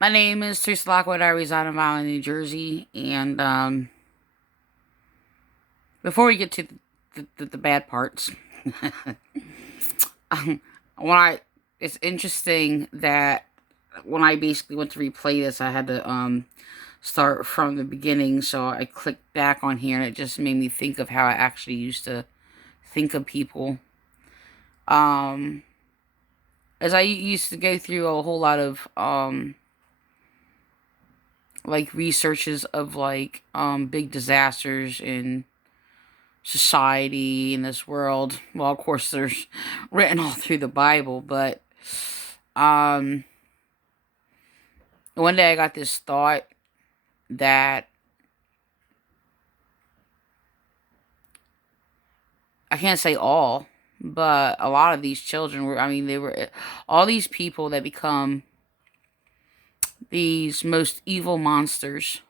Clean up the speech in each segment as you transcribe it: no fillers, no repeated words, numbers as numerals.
My name is Teresa Lockwood. I reside in Violin, New Jersey. And before we get to the bad parts, um, when I it's interesting that when I basically went to replay this, I had to start from the beginning. So I clicked back on here, and it just made me think of how I actually used to think of people. Um, as I used to go through a whole lot of like researches of like big disasters in society in this world. Well, of course there's written all through the Bible, but um one day I got this thought that I can't say all, but a lot of these children were, I mean, they were all these people that become these most evil monsters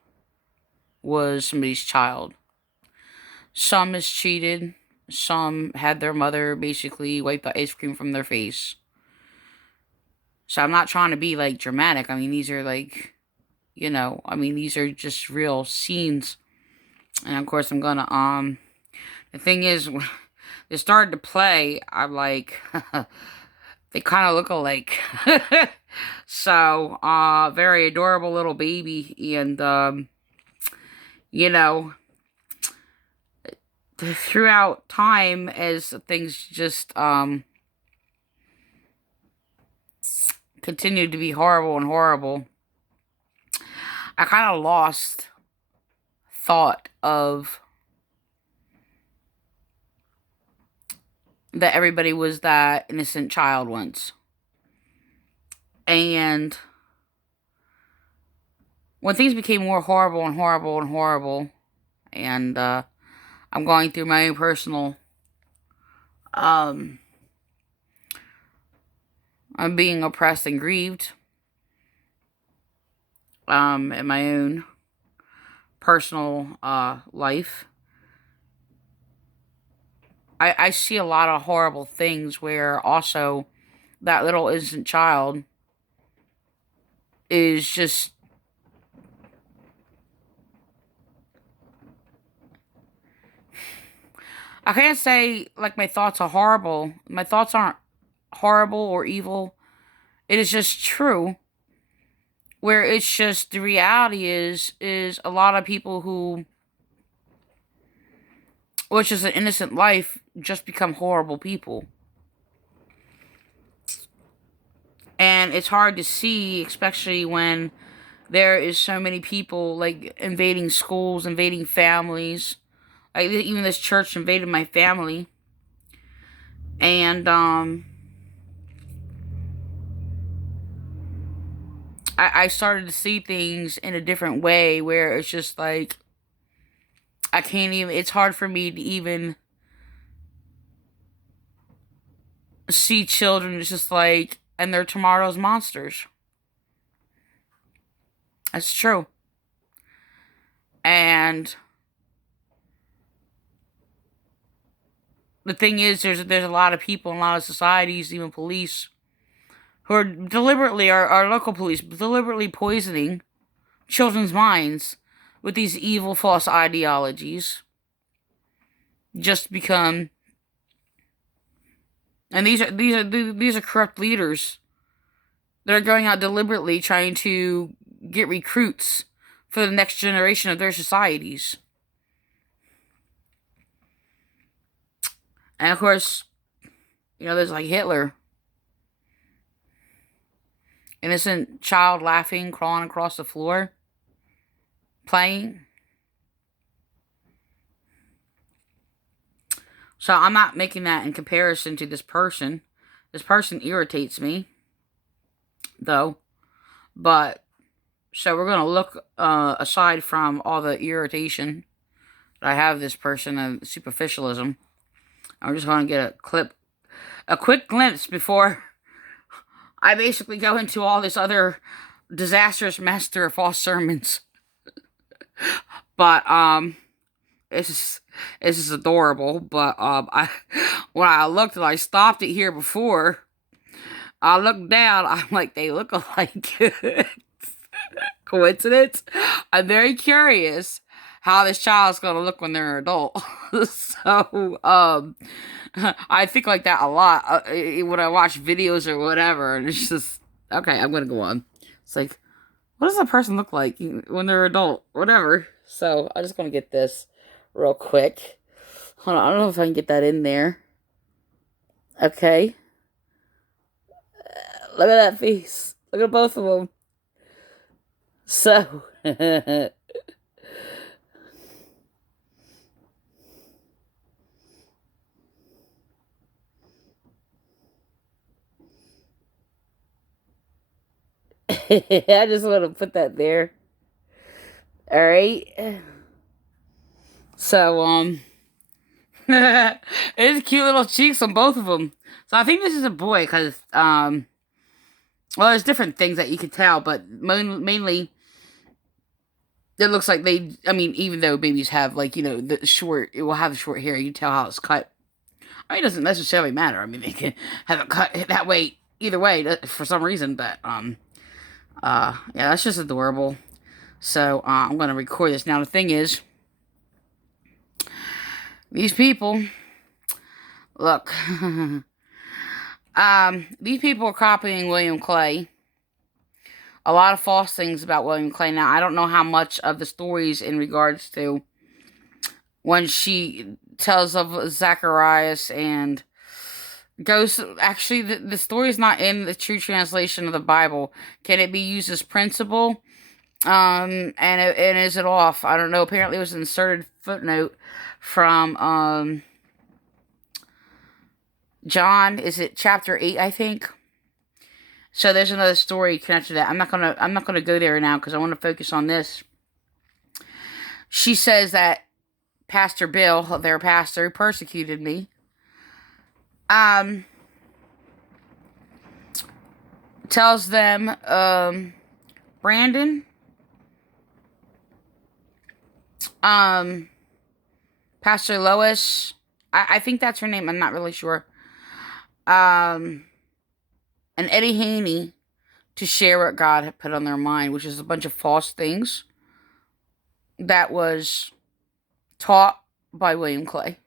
was somebody's child. Some mistreated, some had their mother basically wipe the ice cream from their face. So I'm not trying to be like dramatic. I mean, these are like, I mean, these are just real scenes. And of course, I'm gonna, the thing is, when they started to play, I'm like, they kind of look alike. So, very adorable little baby. And, you know, throughout time, as things just, continued to be horrible and horrible, I kind of lost thought of that everybody was that innocent child once. And when things became more horrible and horrible and horrible, and I'm going through my own personal, I'm being oppressed and grieved, in my own personal life. I see a lot of horrible things where also that little innocent child is just, I can't say like my thoughts are horrible. My thoughts aren't horrible or evil. It is just true. Where it's just the reality is a lot of people who, which is an innocent life, just become horrible people. And it's hard to see, especially when there is so many people like invading schools, invading families. Like even this church invaded my family. And I started to see things in a different way where it's just like I can't even, it's hard for me to even see children. It's just like, and they're tomorrow's monsters. That's true. And the thing is, there's a lot of people in a lot of societies, even police, who are deliberately, our local police, deliberately poisoning children's minds with these evil false ideologies just to become, and these are corrupt leaders that are going out deliberately trying to get recruits for the next generation of their societies. And of course, there's like Hitler, innocent child laughing, crawling across the floor, playing. So I'm not making that in comparison to this person. This person irritates me, though. But, so we're going to look aside from all the irritation that I have this person and superficialism. I'm just going to get a quick glimpse before I basically go into all this other disastrous master of false sermons. But, this is adorable, but when I looked and I stopped it here before, I looked down, I'm like, they look alike. Coincidence? I'm very curious how this child's gonna look when they're an adult. So, I think like that a lot when I watch videos or whatever, and it's just okay. I'm gonna go on. It's like, what does a person look like when they're adult? Whatever. So I just want to get this real quick. Hold on, I don't know if I can get that in there. Okay. Look at that face. Look at both of them. So. I just want to put that there. All right. So, it's cute little cheeks on both of them. So I think this is a boy because, well, there's different things that you could tell, but mainly it looks like I mean, even though babies have, like, it will have the short hair, you tell how it's cut. I mean, it doesn't necessarily matter. I mean, they can have it cut that way, either way, for some reason, but, yeah, that's just adorable. So, I'm going to record this. Now, the thing is, these people, look, these people are copying William Clay. A lot of false things about William Clay. Now, I don't know how much of the stories in regards to when she tells of Zacharias and goes, actually, the story is not in the true translation of the Bible. Can it be used as principle? And is it off? I don't know. Apparently it was an inserted footnote from, John, is it chapter 8, I think? So there's another story connected to that. I'm not gonna go there now because I want to focus on this. She says that Pastor Bill, their pastor, persecuted me. Tells them, Brandon, Pastor Lois, I think that's her name. I'm not really sure. And Eddie Haney to share what God had put on their mind, which is a bunch of false things that was taught by William Clay.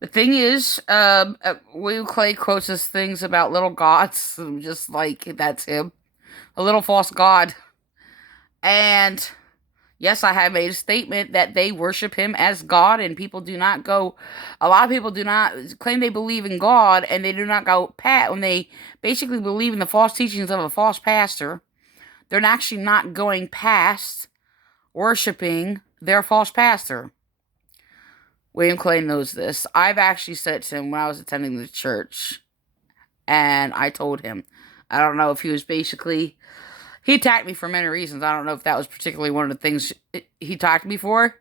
The thing is, William Clay quotes us things about little gods, just like that's him, a little false god. And yes, I have made a statement that they worship him as God, and people do not go, a lot of people do not claim they believe in God, and they do not go when they basically believe in the false teachings of a false pastor. They're actually not going past worshiping their false pastor. William Clay knows this. I've actually said to him when I was attending the church, and I told him, I don't know if he was basically, he attacked me for many reasons. I don't know if that was particularly one of the things he attacked me for.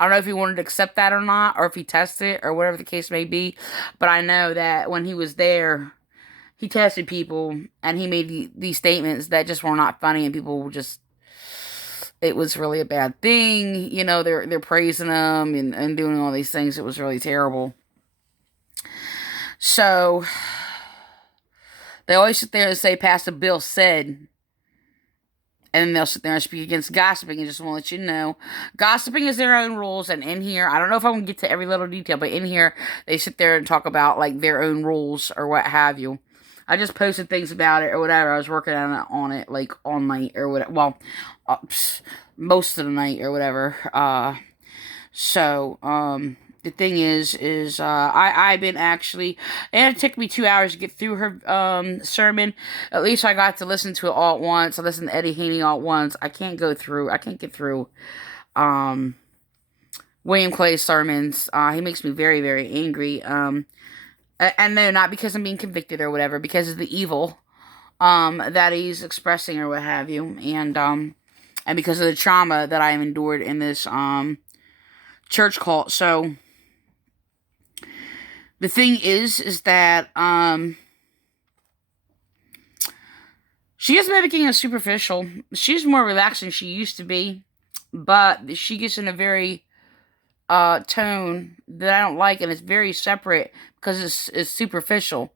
I don't know if he wanted to accept that or not, or if he tested it, or whatever the case may be. But I know that when he was there, he tested people, and he made these statements that just were not funny, and people were just, it was really a bad thing. They're praising him and doing all these things. It was really terrible. So, they always sit there and say, Pastor Bill said, and then they'll sit there and speak against gossiping. And just want to let you know, gossiping is their own rules. And in here, I don't know if I'm going to get to every little detail, but in here, they sit there and talk about, like, their own rules or what have you. I just posted things about it or whatever. I was working on it like all night or whatever. Well, most of the night or whatever. So, the thing is, I've been actually, it took me 2 hours to get through her, sermon. At least I got to listen to it all at once. I listened to Eddie Haney all at once. I can't get through, William Clay's sermons. He makes me very, very angry. And no, not because I'm being convicted or whatever, because of the evil, that he's expressing or what have you. And because of the trauma that I have endured in this, church cult. So, the thing is that, she is becoming superficial. She's more relaxed than she used to be, but she gets in a very, tone that I don't like, and it's very separate because it's superficial.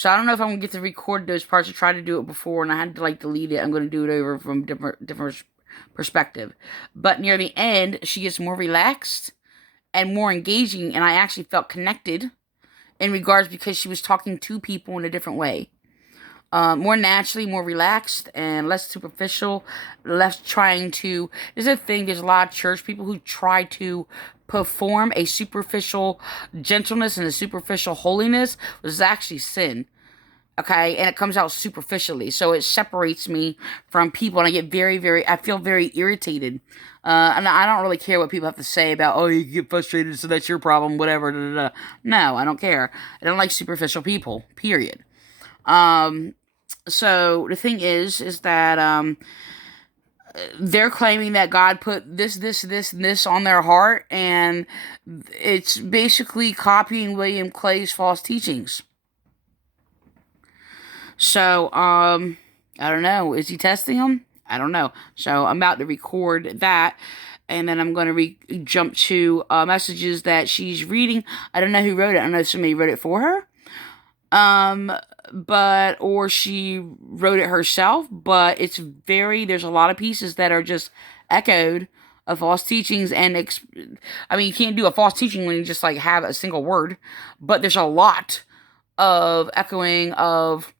So I don't know if I'm going to get to record those parts. I tried to do it before and I had to like delete it. I'm going to do it over from different perspective. But near the end, she gets more relaxed and more engaging, and I actually felt connected in regards because she was talking to people in a different way. More naturally, more relaxed, and less superficial, less trying to... There's a thing, there's a lot of church people who try to perform a superficial gentleness and a superficial holiness, which is actually sin. Okay, and it comes out superficially, so it separates me from people, and I get I feel very irritated. And I don't really care what people have to say about, oh, you get frustrated, so that's your problem, whatever. Da, da, da. No, I don't care. I don't like superficial people, period. So the thing is that, they're claiming that God put this, and this on their heart, and it's basically copying William Clay's false teachings. So, I don't know. Is he testing them? I don't know. So I'm about to record that, and then I'm going to jump to messages that she's reading. I don't know who wrote it. I don't know if somebody wrote it for her. Or she wrote it herself, but there's a lot of pieces that are just echoed of false teachings, and you can't do a false teaching when you just like have a single word, but there's a lot of echoing of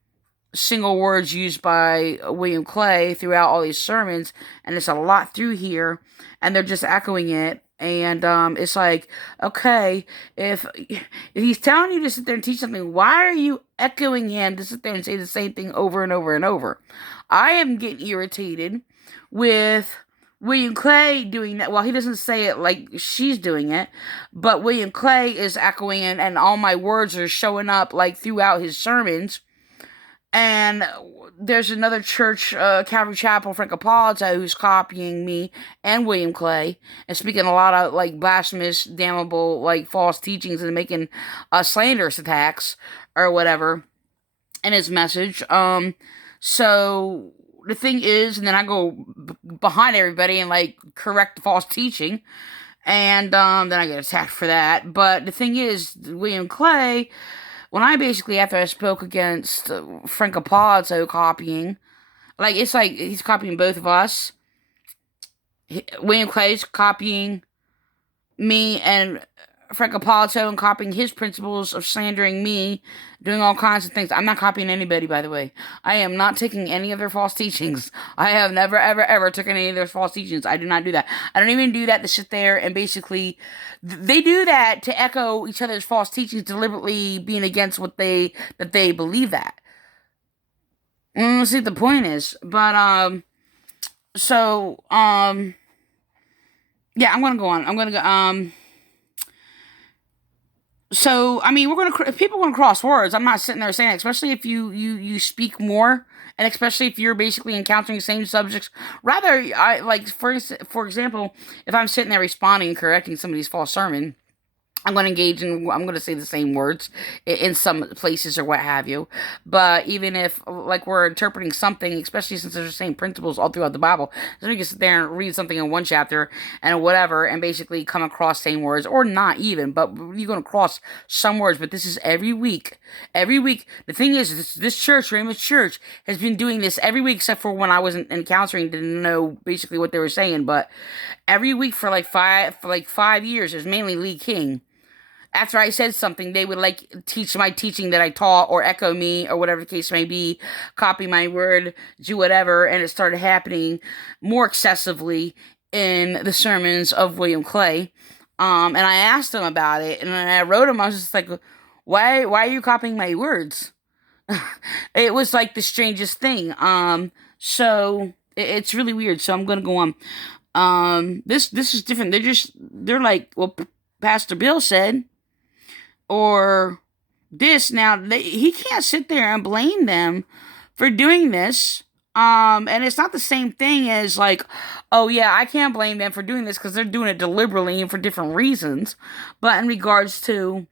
single words used by William Clay throughout all these sermons, and it's a lot through here, and they're just echoing it. And it's like, okay, if he's telling you to sit there and teach something, why are you echoing him to sit there and say the same thing over and over and over? I am getting irritated with William Clay doing that. Well, he doesn't say it like she's doing it, but William Clay is echoing it, and all my words are showing up like throughout his sermons. And there's another church, Calvary Chapel, Francopolitan, who's copying me and William Clay and speaking a lot of like blasphemous, damnable, like false teachings and making slanderous attacks or whatever in his message. So the thing is, and then I go behind everybody and like correct the false teaching, and then I get attacked for that. But the thing is, William Clay, when after I spoke against Francopolitan copying, like, it's like he's copying both of us. William Clay's copying me, and Francopolitan copying his principles of slandering me, doing all kinds of things. I'm not copying anybody, by the way. I am not taking any of their false teachings. I have never, ever, ever taken any of their false teachings. I do not do that. I don't even do that to sit there and basically... They do that to echo each other's false teachings, deliberately being against that they believe that. Let's see what the point is. But, yeah, I'm gonna go on. I'm gonna go, so, if people are gonna cross words, I'm not sitting there saying it, especially if you speak more, and especially if you're basically encountering the same subjects. Rather, for example, if I'm sitting there responding and correcting somebody's false sermon, I'm going to engage in, I'm going to say the same words in some places or what have you. But even if, like, we're interpreting something, especially since there's the same principles all throughout the Bible, so we can sit there and read something in one chapter and whatever, and basically come across same words, or not even, but you're going to cross some words. But this is every week. Every week. The thing is, this church, Ramoth Church, has been doing this every week, except for when I was in counseling, didn't know basically what they were saying. But every week for like 5 years, it was mainly Lee King. After I said something, they would like teach my teaching that I taught, or echo me, or whatever the case may be, copy my word, do whatever, and it started happening more excessively in the sermons of William Clay. And I asked him about it, and I wrote him. I was just like, why are you copying my words? It was like the strangest thing. So it's really weird. So I'm gonna go on. This is different. They're like, well, Pastor Bill said. Or this. Now, he can't sit there and blame them for doing this. And it's not the same thing as like, oh yeah, I can't blame them for doing this because they're doing it deliberately and for different reasons. But in regards to,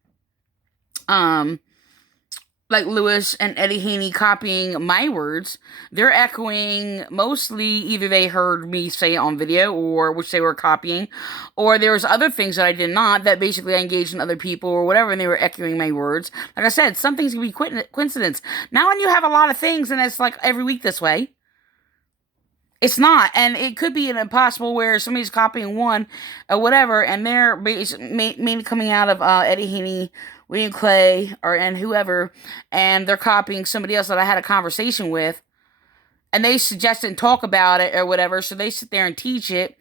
like Lewis and Eddie Haney copying my words. They're echoing mostly either they heard me say it on video or which they were copying, or there was other things that I did not that basically I engaged in other people or whatever and they were echoing my words. Like I said, some things can be coincidence. Now when you have a lot of things and it's like every week this way, it's not, and it could be an impossible where somebody's copying one or whatever, and they're mainly coming out of Eddie Haney, William Clay, and whoever, and they're copying somebody else that I had a conversation with, and they suggest and talk about it or whatever, so they sit there and teach it,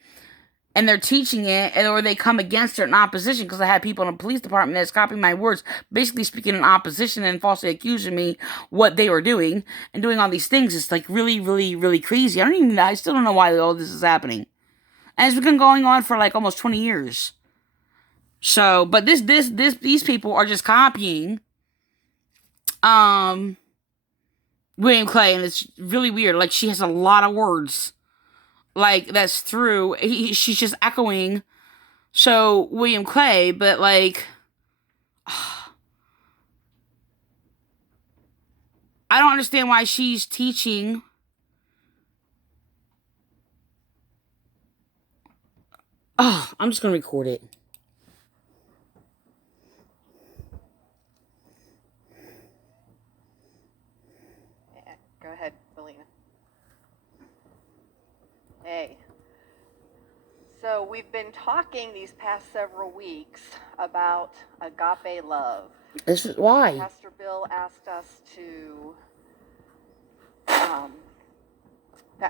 and they're teaching it, or they come against it in opposition, because I had people in the police department that's copying my words, basically speaking in opposition and falsely accusing me what they were doing, and doing all these things. It's like really, really, really crazy. I still don't know why all this is happening. And it's been going on for like almost 20 years. So, but these people are just copying, William Clay, and it's really weird. Like, she has a lot of words. Like, that's through, she's just echoing, so, William Clay, but, like, I don't understand why she's teaching, I'm just gonna record it. Go ahead, Felina. Hey. So we've been talking these past several weeks about agape love. This is why. Pastor Bill asked us to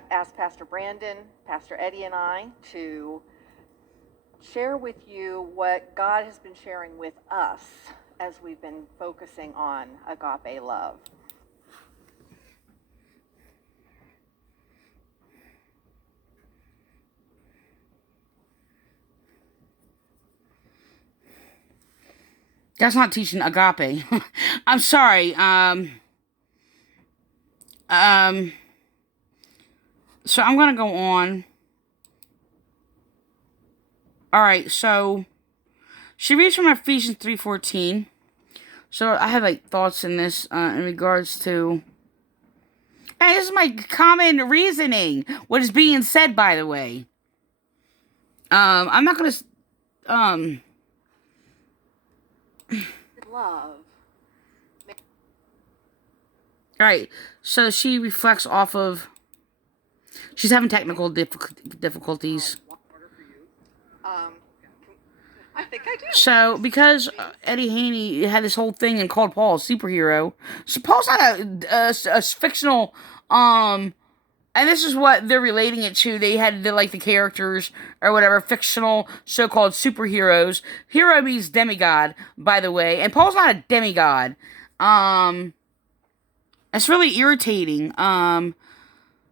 ask Pastor Brandon, Pastor Eddie, and I to share with you what God has been sharing with us as we've been focusing on agape love. That's not teaching agape. I'm sorry. So I'm gonna go on. Alright, so she reads from Ephesians 3:14. So I have like thoughts in this in regards to. Hey, this is my common reasoning. What is being said, by the way. I'm not gonna Love. Alright, so she reflects off of. She's having technical difficulties. I think I do. So, because Eddie Haney had this whole thing and called Paul a superhero, so Paul's not a fictional, and this is what they're relating it to. They had like the characters or whatever, fictional so-called superheroes. Hero means demigod, by the way, and Paul's not a demigod. It's really irritating.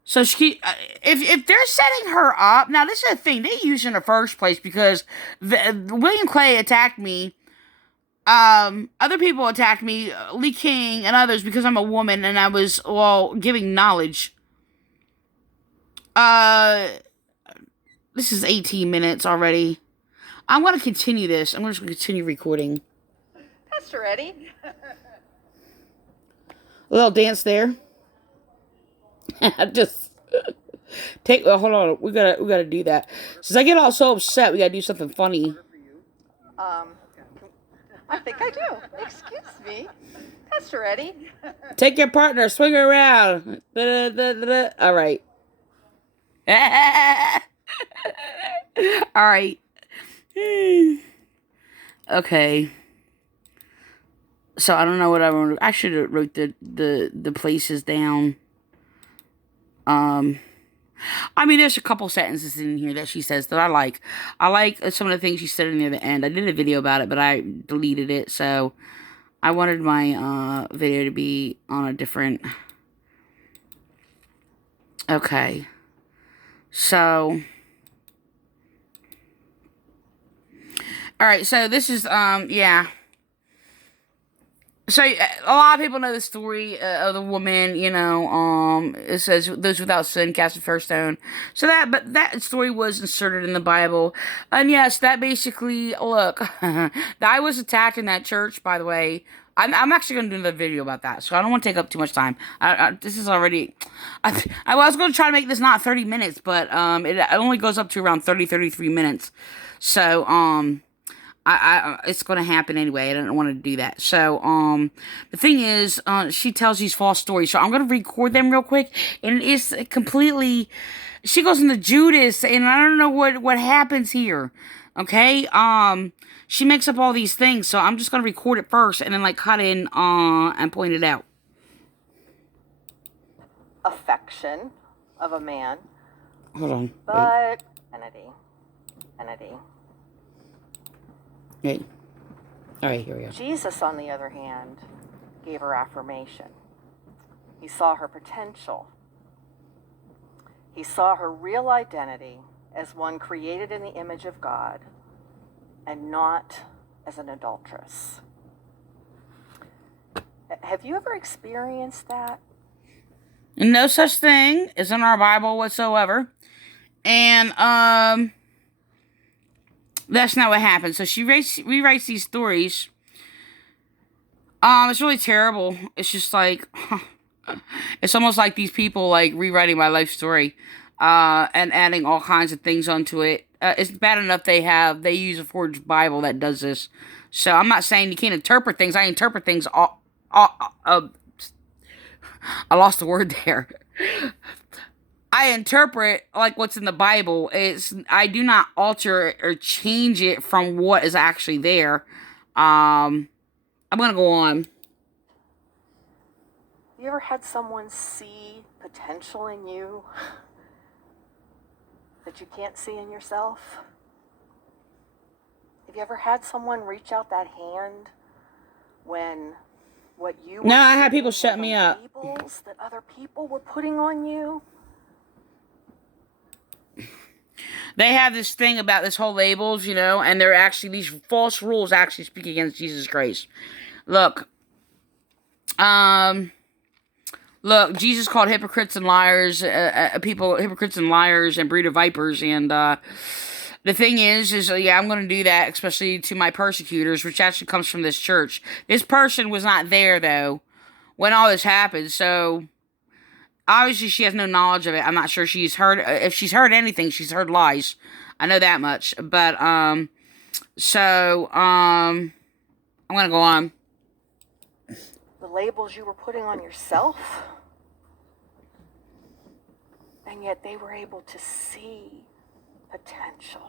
So she, if they're setting her up, now this is a thing they used in the first place because William Clay attacked me. Other people attacked me, Lee King and others, because I'm a woman and I was, giving knowledge. This is 18 minutes already. I'm going to continue this. I'm just going to continue recording. Pastor Eddie. A little dance there. Just hold on. We gotta do that. Since I get all so upset, we gotta do something funny. I think I do. Excuse me, Pastor Eddie. Take your partner, swing her around. All right. All right. Okay. So I don't know what I wrote. I should have wrote the places down. I mean, there's a couple sentences in here that she says that I like. I like some of the things she said near the end. I did a video about it, but I deleted it, so I wanted my video to be on a different. Okay, so all right, so this is yeah. So, a lot of people know the story of the woman, it says, those without sin cast the first stone. So that story was inserted in the Bible. And yes, that basically, look, I was attacked in that church, by the way, I'm actually going to do another video about that, so I don't want to take up too much time. This is already... I was going to try to make this not 30 minutes, but it only goes up to around 33 minutes. So, it's going to happen anyway. I don't want to do that. So, the thing is, she tells these false stories. So I'm going to record them real quick. And it's completely, she goes into Judas, and I don't know what happens here. Okay? She makes up all these things. So I'm just going to record it first and then like cut in, and point it out. Affection of a man. Hold on. But, Kennedy. Wait. All right, here we go. Jesus, on the other hand, gave her affirmation. He saw her potential. He saw her real identity as one created in the image of God and not as an adulteress. Have you ever experienced that? No such thing is in our Bible whatsoever. And, that's not what happened. So she rewrites these stories. It's really terrible. It's just like, it's almost like these people like rewriting my life story, and adding all kinds of things onto it. It's bad enough they use a forged Bible that does this. So I'm not saying you can't interpret things. I interpret things I lost the word there. I interpret like what's in the Bible. I do not alter or change it from what is actually there. I'm gonna go on. You ever had someone see potential in you that you can't see in yourself? Have you ever had someone reach out that hand when what you were No, I had people seeing shut were me the up. labels that other people were putting on you? They have this thing about this whole labels, and they're actually, these false rules actually speak against Jesus Christ. Look, Jesus called hypocrites and liars, hypocrites and liars and brood of vipers, and, the thing is, yeah, I'm going to do that, especially to my persecutors, which actually comes from this church. This person was not there, though, when all this happened, so obviously she has no knowledge of it. I'm not sure she's heard, if she's heard anything, she's heard lies. I know that much, but, I'm going to go on. The labels you were putting on yourself, and yet they were able to see potential.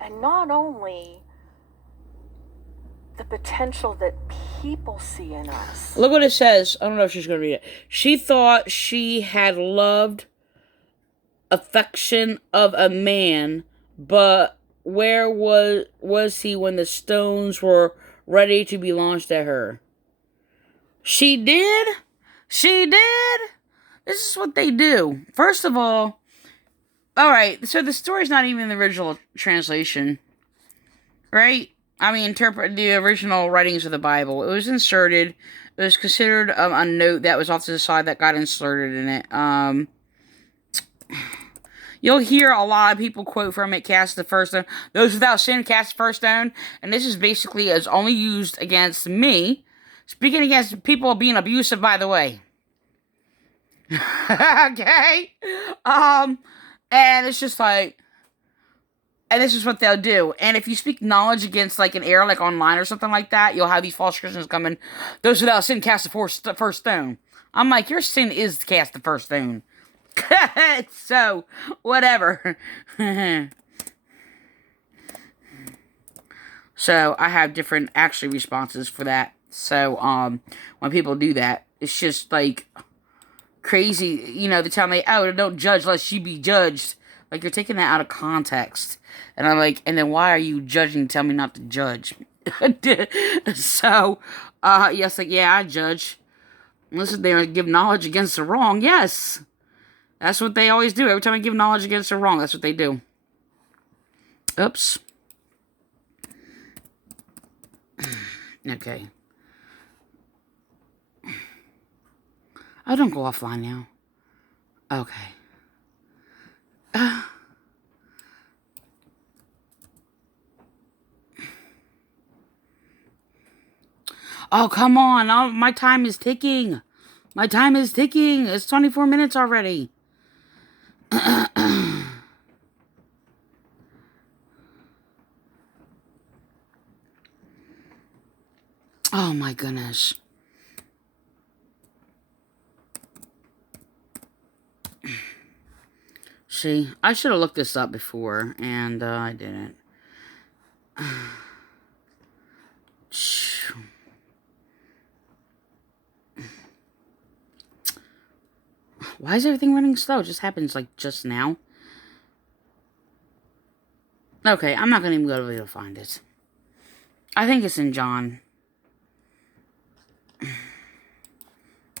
And not only the potential that people see in us. Look what it says. I don't know if she's going to read it. She thought she had loved affection of a man, but where was he when the stones were ready to be launched at her? She did? This is what they do. First of all, right, so the story's not even in the original translation, right? I mean, interpret the original writings of the Bible. It was inserted. It was considered a note that was off to the side that got inserted in it. You'll hear a lot of people quote from it, cast the first stone. Those without sin cast the first stone. And this is basically is only used against me. Speaking against people being abusive, by the way. Okay? And it's just like, and this is what they'll do. And if you speak knowledge against like an error, like online or something like that, you'll have these false Christians come in. Those without sin cast the first stone. I'm like, your sin is to cast the first stone. So, whatever. So, I have different actually responses for that. So, when people do that, it's just like crazy. They tell me, oh, don't judge lest you be judged. Like, you're taking that out of context. And I'm like, and then why are you judging? Tell me not to judge. So, yes, like, yeah, I judge. Listen, they give knowledge against the wrong. Yes. That's what they always do. Every time I give knowledge against the wrong, that's what they do. Oops. Okay. Oh, don't go offline now. Okay. Oh, come on. Oh, my time is ticking. My time is ticking. It's 24 minutes already. Oh, my goodness. See, I should have looked this up before, and I didn't. Why is everything running slow? It just happens, like, just now. Okay, I'm not going to even go to be able to find it. I think it's in John.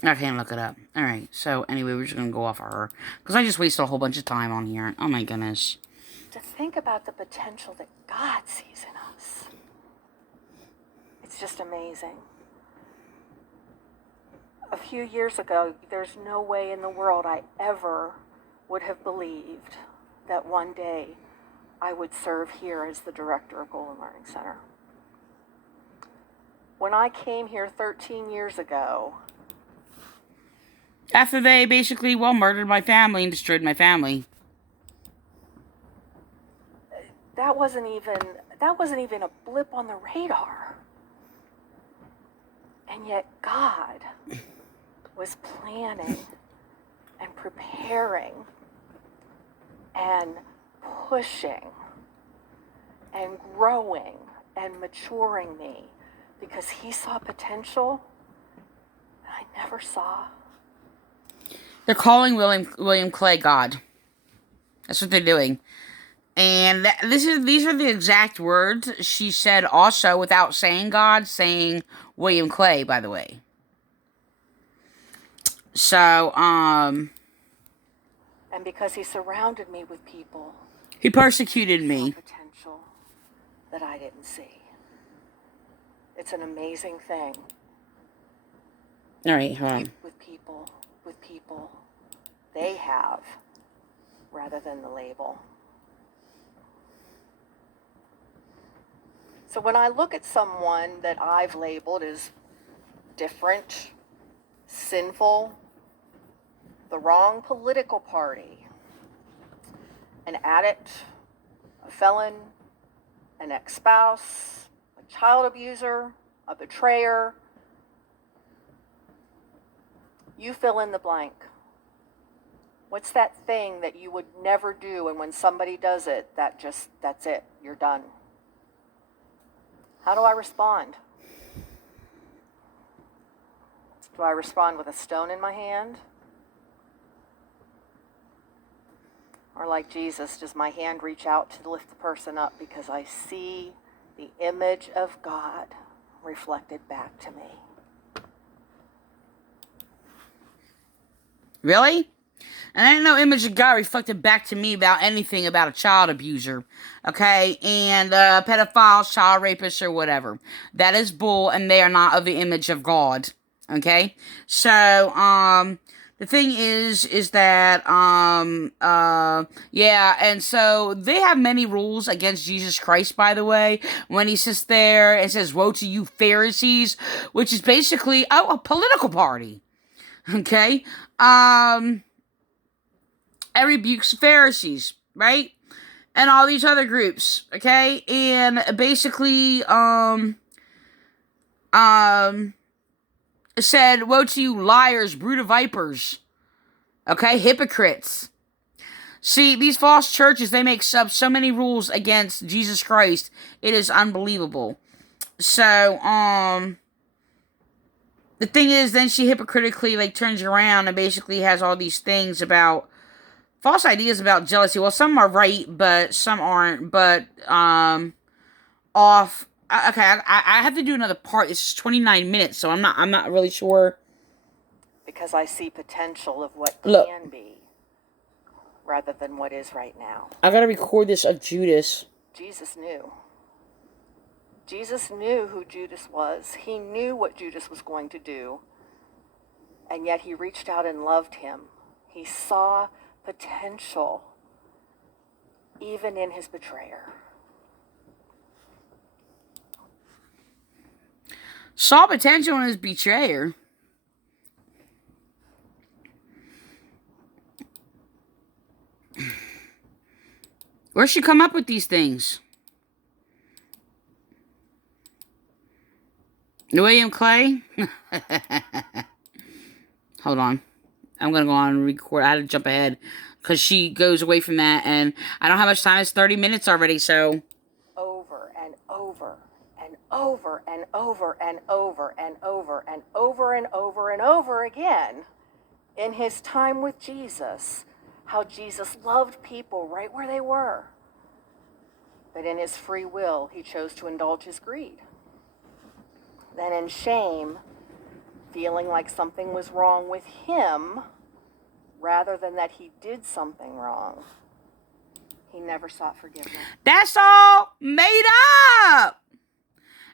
I can't look it up. Alright, so anyway, we're just going to go off of her. Because I just wasted a whole bunch of time on here. Oh my goodness. To think about the potential that God sees in us. It's just amazing. A few years ago, there's no way in the world I ever would have believed that one day I would serve here as the director of Golden Learning Center. When I came here 13 years ago, After they basically, murdered my family and destroyed my family. that wasn't even a blip on the radar. And yet God was planning and preparing and pushing and growing and maturing me because he saw potential that I never saw. They're calling William Clay God. That's what they're doing. And these are the exact words she said also without saying God, saying William Clay, by the way. So, And because he surrounded me with people, he persecuted he me. saw potential that I didn't see. It's an amazing thing. All right, hold on. With people, they have, rather than the label. So when I look at someone that I've labeled as different, sinful, the wrong political party, an addict, a felon, an ex-spouse, a child abuser, a betrayer, you fill in the blank. What's that thing that you would never do, and when somebody does it, that's it, you're done? How do I respond? Do I respond with a stone in my hand? Or like Jesus, does my hand reach out to lift the person up because I see the image of God reflected back to me? Really? And ain't no image of God reflected back to me about anything about a child abuser, okay? And pedophiles, child rapists, or whatever. That is bull, and they are not of the image of God, okay? So, the thing is that, yeah, and so they have many rules against Jesus Christ, by the way, when he sits there and says, "Woe to you Pharisees," which is basically a political party, okay? It rebukes Pharisees, right? And all these other groups, okay? And basically, said, "Woe to you liars, brood of vipers," okay? Hypocrites. See, these false churches, they make up so many rules against Jesus Christ. It is unbelievable. So, the thing is, then she hypocritically, turns around and basically has all these things about false ideas about jealousy. Well, some are right, but some aren't. But, off. Okay, I have to do another part. This is 29 minutes, so I'm not really sure. Because I see potential of what can be rather than what is right now. I gotta record this of Judas. Jesus knew. Jesus knew who Judas was. He knew what Judas was going to do. And yet he reached out and loved him. He saw potential even in his betrayer. Saw potential in his betrayer. Where'd she come up with these things? William Clay? Hold on. I'm going to go on and record. I had to jump ahead because she goes away from that, and I don't have much time. It's 30 minutes already, so. Over and over and over and over and over and over and over and over and over again in his time with Jesus, how Jesus loved people right where they were. But in his free will, he chose to indulge his greed. Then in shame, feeling like something was wrong with him, rather than that he did something wrong, he never sought forgiveness. That's all made up.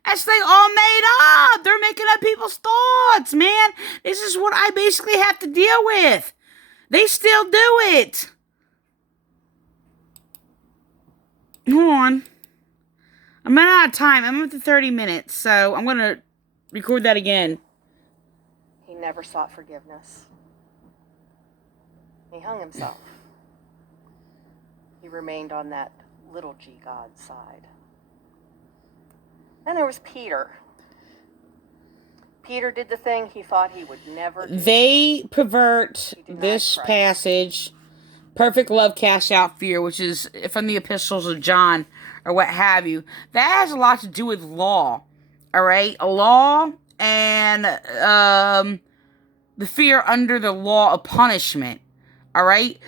That's like all made up. They're making up people's thoughts, man. This is what I basically have to deal with. They still do it. Hold on. I'm out of time. I'm up to 30 minutes, so I'm going to record that again. He never sought forgiveness. He hung himself. He remained on that little g God side. Then there was Peter. Peter did the thing he thought he would never do. They pervert this passage. Perfect love casts out fear, which is from the epistles of John or what have you. That has a lot to do with law. All right? A law and the fear under the law of punishment. All right?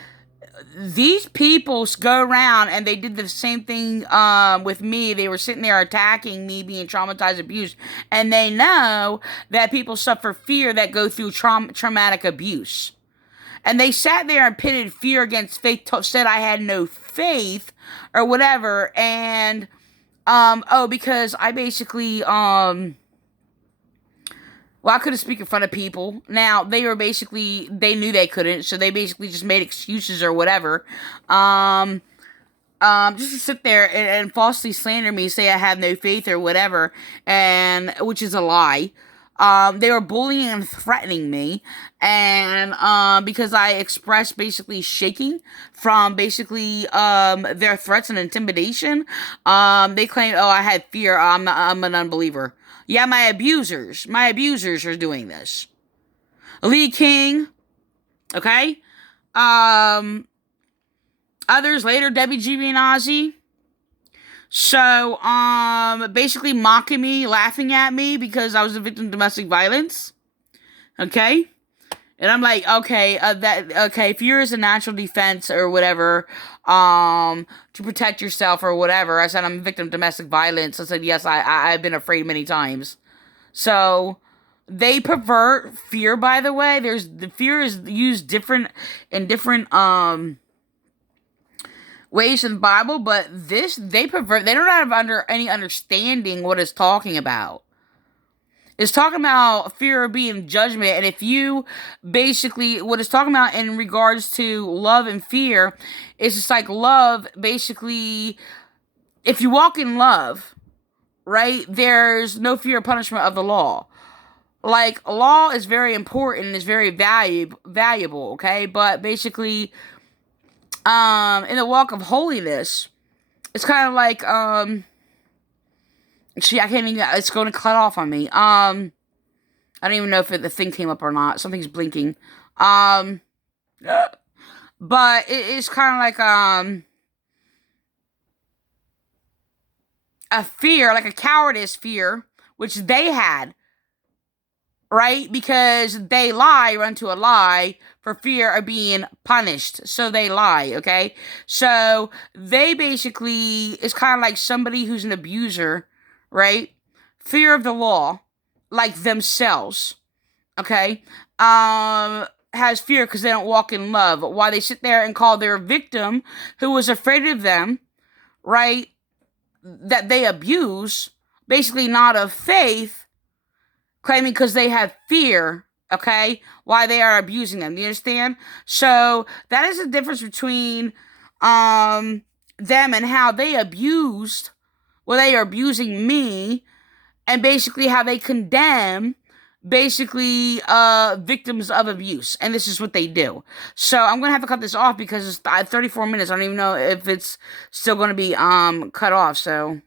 These people go around and they did the same thing with me. They were sitting there attacking me, being traumatized, abused. And they know that people suffer fear that go through traumatic abuse. And they sat there and pitted fear against faith, said I had no faith or whatever. And, because I basically, well, I couldn't speak in front of people. Now, they knew they couldn't, so they basically just made excuses or whatever. Just to sit there and falsely slander me, say I have no faith or whatever, and which is a lie. They were bullying and threatening me, and because I expressed basically shaking from basically their threats and intimidation, they claimed, oh, I had fear. I'm an unbeliever. Yeah, my abusers are doing this. Lee King, okay, others later, Debbie Giovanazzi. So, basically mocking me, laughing at me because I was a victim of domestic violence. Okay? And I'm like, okay, fear is a natural defense or whatever, to protect yourself or whatever. I said, I'm a victim of domestic violence. I said, yes, I've been afraid many times. So, they pervert fear, by the way. The fear is used in different, ways in the Bible, but they pervert. They don't have any understanding what it's talking about. It's talking about fear of being judgment, and if you basically, what it's talking about in regards to love and fear, is just like love, basically, if you walk in love, right, there's no fear of punishment of the law. Like, law is very important and is very valuable, okay, but basically, in the walk of holiness, it's kind of like, I can't even, it's going to cut off on me. I don't even know if the thing came up or not. Something's blinking. But it's kind of like, a fear, like a cowardice fear, which they had, right? Because they run to a lie for fear of being punished. So they lie, okay? So they basically, it's kind of like somebody who's an abuser, right? Fear of the law, like themselves, okay? Has fear because they don't walk in love. While they sit there and call their victim, who was afraid of them, right, that they abuse, basically not of faith, claiming because they have fear, okay, why they are abusing them. Do you understand? So that is the difference between them and how they abused, well, they are abusing me, and basically how they condemn basically victims of abuse, and this is what they do. So I'm gonna have to cut this off because it's 34 minutes. I don't even know if it's still gonna be cut off. So